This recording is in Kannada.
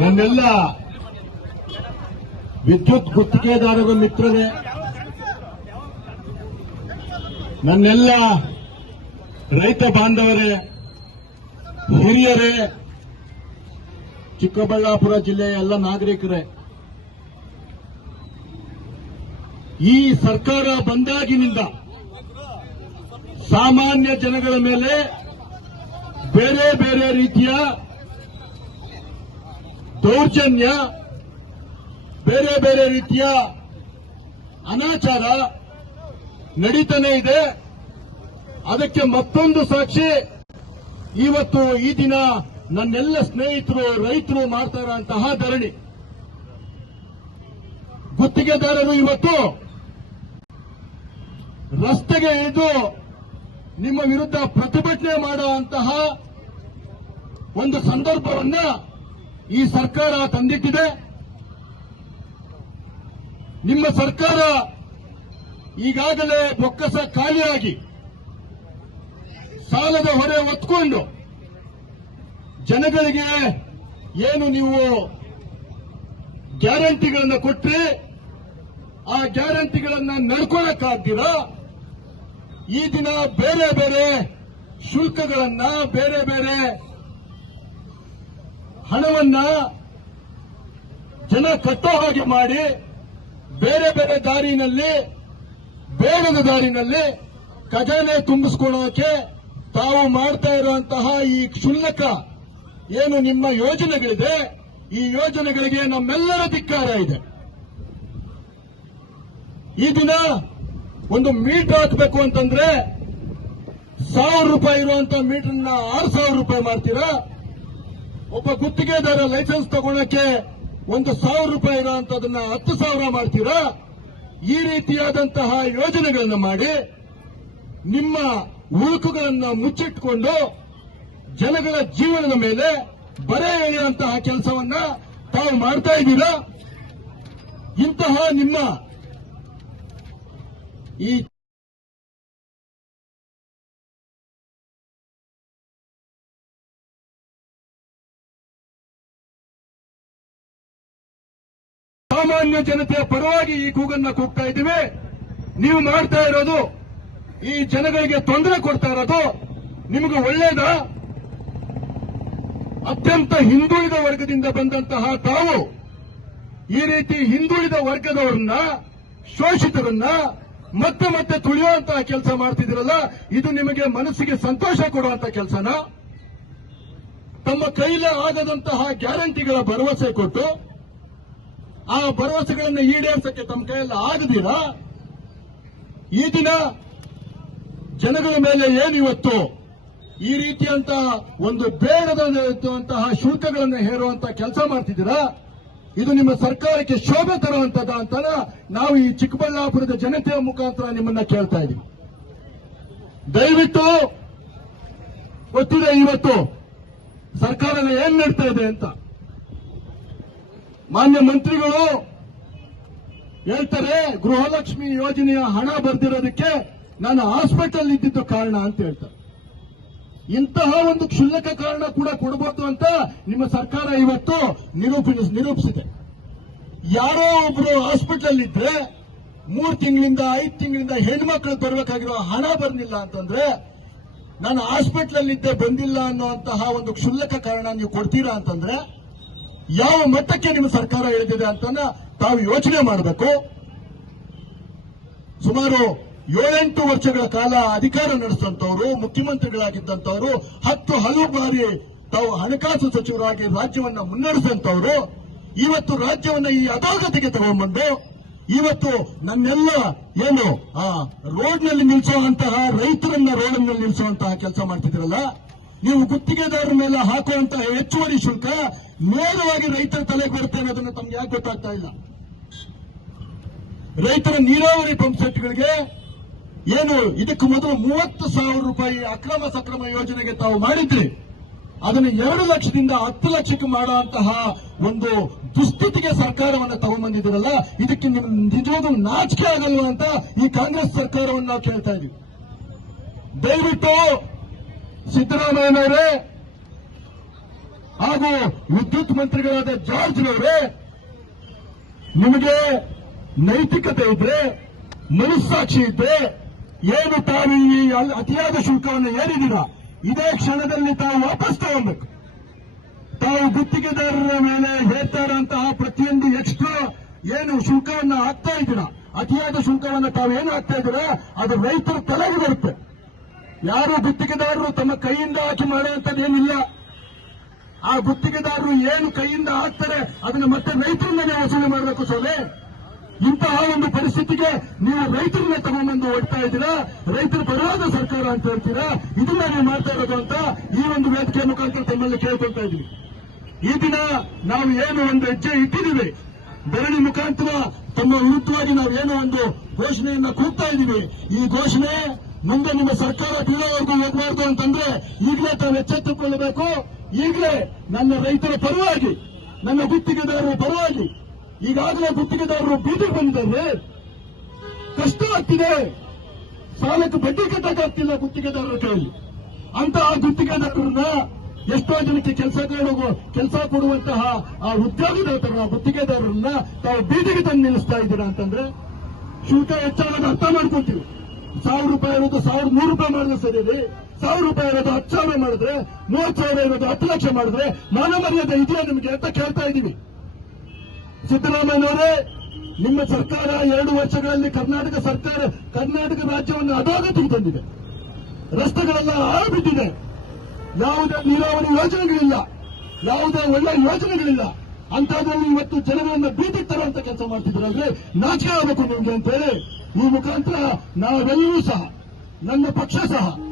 ನನ್ನೆಲ್ಲ ವಿದ್ಯುತ್ ಗುತ್ತಿಗೆದಾರರ ಮಿತ್ರರೇ ನನ್ನೆಲ್ಲ ರೈತ ಬಾಂಧವರೇ, ಹಿರಿಯರೇ, ಚಿಕ್ಕಬಳ್ಳಾಪುರ ಜಿಲ್ಲೆಯ ಎಲ್ಲ ನಾಗರಿಕರೇ. ಈ ಸರ್ಕಾರ ಬಂದಾಗಿನಿಂದ ಸಾಮಾನ್ಯ ಜನಗಳ ಮೇಲೆ ಬೇರೆ ಬೇರೆ ರೀತಿಯ ದೌರ್ಜನ್ಯ, ಬೇರೆ ಬೇರೆ ರೀತಿಯ ಅನಾಚಾರ ನಡೀತಾನೆ ಇದೆ. ಅದಕ್ಕೆ ಮತ್ತೊಂದು ಸಾಕ್ಷಿ, ಇವತ್ತು ಈ ದಿನ ನನ್ನೆಲ್ಲ ಸ್ನೇಹಿತರು, ರೈತರು ಮಾಡ್ತಾ ಇರುವಂತಹ ಧರಣಿ. ಗುತ್ತಿಗೆದಾರರು ಇವತ್ತು ರಸ್ತೆಗೆ ಇಳಿದು ನಿಮ್ಮ ವಿರುದ್ಧ ಪ್ರತಿಭಟನೆ ಮಾಡುವಂತಹ ಒಂದು ಸಂದರ್ಭವನ್ನ ಈ ಸರ್ಕಾರ ತಂದಿಟ್ಟಿದೆ. ನಿಮ್ಮ ಸರ್ಕಾರ ಈಗಾಗಲೇ ಬೊಕ್ಕಸ ಖಾಲಿಯಾಗಿ ಸಾಲದ ಹೊರೆ ಒತ್ಕೊಂಡು ಜನಗಳಿಗೆ ಏನು ನೀವು ಗ್ಯಾರಂಟಿಗಳನ್ನು ಕೊಟ್ಟರೆ ಆ ಗ್ಯಾರಂಟಿಗಳನ್ನು ನಡ್ಕೊಳಕ್ಕಾಗ್ದಿರಾ? ಈ ದಿನ ಬೇರೆ ಬೇರೆ ಶುಲ್ಕಗಳನ್ನ ಬೇರೆ ಬೇರೆ ಹಣವನ್ನ ಜನ ಕಟ್ಟೋ ಹಾಗೆ ಮಾಡಿ ಬೇರೆ ಬೇರೆ ದಾರಿನಲ್ಲಿ, ಬೇಗದ ದಾರಿನಲ್ಲಿ ಖಜಾನೆ ತುಂಬಿಸ್ಕೊಳ್ಳೋಕೆ ತಾವು ಮಾಡ್ತಾ ಇರುವಂತಹ ಈ ಕ್ಷುಲ್ಲಕ ಏನು ನಿಮ್ಮ ಯೋಜನೆಗಳಿದೆ, ಈ ಯೋಜನೆಗಳಿಗೆ ನಮ್ಮೆಲ್ಲರ ಧಿಕ್ಕಾರ ಇದೆ. ಈ ದಿನ ಒಂದು ಮೀಟರ್ ಹಾಕಬೇಕು ಅಂತಂದ್ರೆ ಸಾವಿರ ರೂಪಾಯಿ ಇರುವಂತ ಮೀಟರ್ನ ಆರು ಸಾವಿರ ರೂಪಾಯಿ ಮಾಡ್ತೀರಾ? ಒಬ್ಬ ಗುತ್ತಿಗೆದಾರ ಲೈಸೆನ್ಸ್ ತಗೊಳಕ್ಕೆ ಒಂದು ಸಾವಿರ ರೂಪಾಯಿ ಇರುವಂತದನ್ನ ಹತ್ತು ಸಾವಿರ ಮಾಡ್ತೀರಾ? ಈ ರೀತಿಯಾದಂತಹ ಯೋಜನೆಗಳನ್ನು ಮಾಡಿ ನಿಮ್ಮ ಉಳುಕುಗಳನ್ನ ಮುಚ್ಚಿಟ್ಟುಕೊಂಡು ಜನಗಳ ಜೀವನದ ಮೇಲೆ ಬರೆ ಎಳೆಯುವಂತಹ ಕೆಲಸವನ್ನ ತಾವು ಮಾಡ್ತಾ ಇದ್ದೀರಾ? ಇಂತಹ ನಿಮ್ಮ ಈ ಸಾಮಾನ್ಯ ಜನತೆಯ ಪರವಾಗಿ ಈ ಕೂಗನ್ನ ಕೂಗ್ತಾ ಇದ್ದೀವಿ. ನೀವು ಮಾಡ್ತಾ ಇರೋದು ಈ ಜನಗಳಿಗೆ ತೊಂದರೆ ಕೊಡ್ತಾ ಇರೋದು, ನಿಮಗೆ ಒಳ್ಳೇದ? ಅತ್ಯಂತ ಹಿಂದುಳಿದ ವರ್ಗದಿಂದ ಬಂದಂತಹ ತಾವು ಈ ರೀತಿ ಹಿಂದುಳಿದ ವರ್ಗದವರನ್ನ, ಶೋಷಿತರನ್ನ ಮತ್ತೆ ಮತ್ತೆ ತುಳಿಯುವಂತಹ ಕೆಲಸ ಮಾಡ್ತಿದ್ದೀರಲ್ಲ, ಇದು ನಿಮಗೆ ಮನಸ್ಸಿಗೆ ಸಂತೋಷ ಕೊಡುವಂತ ಕೆಲಸನ? ತಮ್ಮ ಕೈಲೇ ಆಗದಂತಹ ಗ್ಯಾರಂಟಿಗಳ ಭರವಸೆ ಕೊಟ್ಟು, ಆ ಭರವಸೆಗಳನ್ನು ಈಡೇರಿಸಕ್ಕೆ ತಮ್ಮ ಕೈಯಲ್ಲಿ ಆಗದಿರಾ? ಈ ದಿನ ಜನಗಳ ಮೇಲೆ ಏನಿವತ್ತು ಈ ರೀತಿಯಂತಹ ಒಂದು ಬೇಡದಂತಹ ಶುಲ್ಕಗಳನ್ನು ಹೇರುವಂತಹ ಕೆಲಸ ಮಾಡ್ತಿದ್ದೀರಾ? ಇದು ನಿಮ್ಮ ಸರ್ಕಾರಕ್ಕೆ ಶೋಭೆ ತರುವಂತದ ಅಂತ ನಾವು ಈ ಚಿಕ್ಕಬಳ್ಳಾಪುರದ ಜನತೆಯ ಮುಖಾಂತರ ನಿಮ್ಮನ್ನ ಕೇಳ್ತಾ ಇದ್ದೀವಿ. ದಯವಿಟ್ಟು ಗೊತ್ತಿದೆ ಇವತ್ತು ಸರ್ಕಾರ ಏನ್ ನಡ್ತಾ ಇದೆ ಅಂತ. ಮಾನ್ಯ ಮಂತ್ರಿಗಳು ಹೇಳ್ತಾರೆ, ಗೃಹಲಕ್ಷ್ಮಿ ಯೋಜನೆಯ ಹಣ ಬರ್ದಿರೋದಕ್ಕೆ ನಾನು ಹಾಸ್ಪಿಟಲ್ ಇದ್ದಿದ್ದು ಕಾರಣ ಅಂತ ಹೇಳ್ತಾರೆ. ಇಂತಹ ಒಂದು ಕ್ಷುಲ್ಲಕ ಕಾರಣ ಕೂಡ ಕೊಡಬಹುದು ಅಂತ ನಿಮ್ಮ ಸರ್ಕಾರ ಇವತ್ತು ನಿರೂಪಣೆ, ನಿರೂಪಿಸಿದೆ. ಯಾರೋ ಒಬ್ರು ಹಾಸ್ಪಿಟಲ್ ಇದ್ರೆ ಮೂರು ತಿಂಗಳಿಂದ ಐದು ತಿಂಗಳಿಂದ ಹೆಣ್ಮಕ್ಳು ಬರಬೇಕಾಗಿರೋ ಹಣ ಬರಲಿಲ್ಲ ಅಂತಂದ್ರೆ ನಾನು ಹಾಸ್ಪಿಟಲ್ ಇದ್ದೆ ಬಂದಿಲ್ಲ ಅನ್ನುವಂತಹ ಒಂದು ಕ್ಷುಲ್ಲಕ ಕಾರಣ ನೀವು ಕೊಡ್ತೀರಾ ಅಂತಂದ್ರೆ ಯಾವ ಮಟ್ಟಕ್ಕೆ ನಿಮ್ಮ ಸರ್ಕಾರ ಹೇಳ್ತಿದೆ ಅಂತ ತಾವು ಯೋಚನೆ ಮಾಡಬೇಕು. ಸುಮಾರು ಏಳೆಂಟು ವರ್ಷಗಳ ಕಾಲ ಅಧಿಕಾರ ನಡೆಸಿದಂತವರು ಮುಖ್ಯಮಂತ್ರಿಗಳಾಗಿದ್ದಂತವರು ಹತ್ತು ಹಲವು ಬಾರಿ ತಾವು ಹಣಕಾಸು ಸಚಿವರಾಗಿ ರಾಜ್ಯವನ್ನ ಮುನ್ನಡೆಸಿದಂತವರು ಇವತ್ತು ರಾಜ್ಯವನ್ನ ಈ ಅಧೋಗತಿಗೆ ತಗೊಂಡ್ಬಂದು ಇವತ್ತು ನನ್ನೆಲ್ಲ ಏನು, ಆ ರೋಡ್ನಲ್ಲಿ ನಿಲ್ಲಿಸುವಂತಹ ರೈತರನ್ನ ರೋಡ್ನಲ್ಲಿ ನಿಲ್ಲಿಸುವಂತಹ ಕೆಲಸ ಮಾಡ್ತಿದ್ರಲ್ಲ ನೀವು ಗುತ್ತಿಗೆದಾರರ ಮೇಲೆ ಹಾಕುವಂತಹ ಹೆಚ್ಚುವರಿ ಶುಲ್ಕ ನೇರವಾಗಿ ರೈತರ ತಲೆಗೆ ಬರುತ್ತೆ ಅನ್ನೋದನ್ನ ತಮ್ಗೆ ಯಾಕೆ ಗೊತ್ತಾಗ್ತಾ ಇಲ್ಲ? ರೈತರ ನೀರಾವರಿ ಪಂಪ್ ಸೆಟ್ಗಳಿಗೆ ಏನು ಇದಕ್ಕೆ ಮೊದಲು ಮೂವತ್ತು ಸಾವಿರ ರೂಪಾಯಿ ಅಕ್ರಮ ಸಕ್ರಮ ಯೋಜನೆಗೆ ತಾವು ಮಾಡಿದ್ರಿ. ಅದನ್ನು ಎರಡು ಲಕ್ಷದಿಂದ ಹತ್ತು ಲಕ್ಷಕ್ಕೆ ಮಾಡುವಂತಹ ಒಂದು ದುಸ್ಥಿತಿಗೆ ಸರ್ಕಾರವನ್ನು ತಗೊಂಡ್ಬಂದಿದ್ದೀರಲ್ಲ ಇದಕ್ಕೆ ನಿಮ್ ನಿಜವಾದ ನಾಚಿಕೆ ಆಗಲ್ವಾ ಅಂತ ಈ ಕಾಂಗ್ರೆಸ್ ಸರ್ಕಾರವನ್ನು ನಾವು ಕೇಳ್ತಾ ಇದೀವಿ ದಯವಿಟ್ಟು ಸಿದ್ದರಾಮಯ್ಯನವರೇ ಹಾಗೂ ವಿದ್ಯುತ್ ಮಂತ್ರಿಗಳಾದ ಜಾರ್ಜ್ನವರೇ ನಿಮಗೆ ನೈತಿಕತೆ ಇದ್ರೆ, ಮನಸ್ಸಾಕ್ಷಿ ಇದ್ರೆ ಏನು ತಾವು ಈ ಅತಿಯಾದ ಶುಲ್ಕವನ್ನು ಏರಿದ್ದೀರಾ? ಇದೇ ಕ್ಷಣದಲ್ಲಿ ತಾವು ವಾಪಸ್ ತಗೊಳ್ಬೇಕು. ತಾವು ಗುತ್ತಿಗೆದಾರರ ಮೇಲೆ ಹೇಳ್ತಾರಂತಹ ಪ್ರತಿಯೊಂದು ಎಕ್ಸ್ಟ್ರಾ ಏನು ಶುಲ್ಕವನ್ನ ಹಾಕ್ತಾ ಇದ್ದೀರಾ? ಅತಿಯಾದ ಶುಲ್ಕವನ್ನ ತಾವು ಏನು ಹಾಕ್ತಾ ಇದ್ದೀರಾ? ಅದು ರೈತರ ತಲೆಗೆ ಬರುತ್ತೆ. ಯಾರು ಗುತ್ತಿಗೆದಾರರು ತಮ್ಮ ಕೈಯಿಂದ ಹಾಕಿ ಮಾಡುವಂತದ್ದೇನಿಲ್ಲ ಆ ಗುತ್ತಿಗೆದಾರರು ಏನು ಕೈಯಿಂದ ಹಾಕ್ತಾರೆ, ಅದನ್ನ ಮತ್ತೆ ರೈತರ ಮೇಲೆ ವಸೂಲಿ ಮಾಡಬೇಕು ಸೋಲೆ ಇಂತಹ ಒಂದು ಪರಿಸ್ಥಿತಿಗೆ ನೀವು ರೈತರನ್ನ ತಗೊಂಡ್ಬಂದು ಹೊಡ್ತಾ ಇದ್ದೀರಾ? ರೈತರ ಪರವಾದ ಸರ್ಕಾರ ಅಂತ ಹೇಳ್ತೀರಾ? ಇದನ್ನ ನೀವು ಮಾಡ್ತಾ ಇರೋದು ಅಂತ ಈ ಒಂದು ವೇದಿಕೆ ಮುಖಾಂತರ ತಮ್ಮಲ್ಲಿ ಕೇಳ್ಕೊಳ್ತಾ ಇದ್ದೀವಿ ಈ ದಿನ ನಾವು ಏನು ಒಂದು ಹೆಜ್ಜೆ ಇಟ್ಟಿದ್ದೀವಿ? ಬೆರಳಿ ಮುಖಾಂತರ ತಮ್ಮ ವಿರುದ್ಧವಾಗಿ ನಾವು ಏನೋ ಒಂದು ಘೋಷಣೆಯನ್ನ ಕೂಗ್ತಾ ಇದ್ದೀವಿ? ಈ ಘೋಷಣೆ ಮುಂದೆ ನಿಮ್ಮ ಸರ್ಕಾರ ಬೀಳೋವರೆಗೂ ಹೋಗಬಾರ್ದು ಅಂತಂದ್ರೆ ಈಗಲೇ ತಾವು ಎಚ್ಚೆತ್ತುಕೊಳ್ಳಬೇಕು. ಈಗಲೇ ನನ್ನ ರೈತರ ಪರವಾಗಿ, ನನ್ನ ಗುತ್ತಿಗೆದಾರರ ಪರವಾಗಿ ಈಗಾಗಲೇ ಗುತ್ತಿಗೆದಾರರು ಬೀದಿಗೆ ಬಂದಿದ್ದಾರೆ. ಕಷ್ಟ ಆಗ್ತಿದೆ. ಸಾಲಕ್ಕೆ ಬಡ್ಡಿ ಕಟ್ಟಕ್ಕಾಗ್ತಿಲ್ಲ ಗುತ್ತಿಗೆದಾರರ ಕೈಯಲ್ಲಿ. ಆ ಗುತ್ತಿಗೆದಾರರನ್ನ ಎಷ್ಟೋ ಜನಕ್ಕೆ ಕೆಲಸ ಕೆಲಸ ಕೊಡುವಂತಹ ಆ ಉದ್ಯೋಗದಾತರ ಗುತ್ತಿಗೆದಾರರನ್ನ ತಾವು ಬೀದಿಗೆ ತಂದು ನಿಲ್ಲಿಸ್ತಾ ಇದ್ದೀರಾ ಅಂತಂದ್ರೆ ಶುಲ್ಕ ಹೆಚ್ಚಾದಾಗ ಅರ್ಥ ಮಾಡ್ಕೊಂತೀವಿ. ಸಾವಿರ ರೂಪಾಯಿ ಇರೋದು ಸಾವಿರದ ನೂರು ರೂಪಾಯಿ ಮಾಡಿದ್ರೆ ಸರಿ ರೀ. ಸಾವಿರ ರೂಪಾಯಿ ಇರೋದು ಹತ್ತು ಸಾವಿರ ಮಾಡಿದ್ರೆ, ಮೂವತ್ತು ಸಾವಿರ ಇರೋದು ಹತ್ತು ಲಕ್ಷ ಮಾಡಿದ್ರೆ ಮಾನ ಮರ್ಯಾದೆ ಇದೆಯಾ ನಿಮಗೆ ಅಂತ ಕೇಳ್ತಾ ಇದ್ದೀವಿ. ಸಿದ್ದರಾಮಯ್ಯನವರೇ, ನಿಮ್ಮ ಸರ್ಕಾರ ಎರಡು ವರ್ಷಗಳಲ್ಲಿ ಕರ್ನಾಟಕ ಸರ್ಕಾರ, ಕರ್ನಾಟಕ ರಾಜ್ಯವನ್ನು ಅಧೋಗತಿಗೆ ತಂದಿದೆ. ರಸ್ತೆಗಳೆಲ್ಲ ಹಾಳುಬಿದ್ದಿದೆ ಯಾವುದೇ ನೀರಾವರಿ ಯೋಜನೆಗಳಿಲ್ಲ. ಯಾವುದೇ ಒಳ್ಳೆ ಯೋಜನೆಗಳಿಲ್ಲ. ಅಂತದ್ರಲ್ಲಿ ಇವತ್ತು ಜನಗಳನ್ನ ಬೀದಿಗೆ ತರುವಂತ ಕೆಲಸ ಮಾಡ್ತಿದ್ರೆ ನಾಚಿಕೆ ಆಗಬೇಕು ನಿಮ್ಗೆ ಅಂತೇಳಿ. ಈ ಮುಖಾಂತರ ನಾವೆಲ್ಲರೂ ಸಹ, ನನ್ನ ಪಕ್ಷ ಸಹ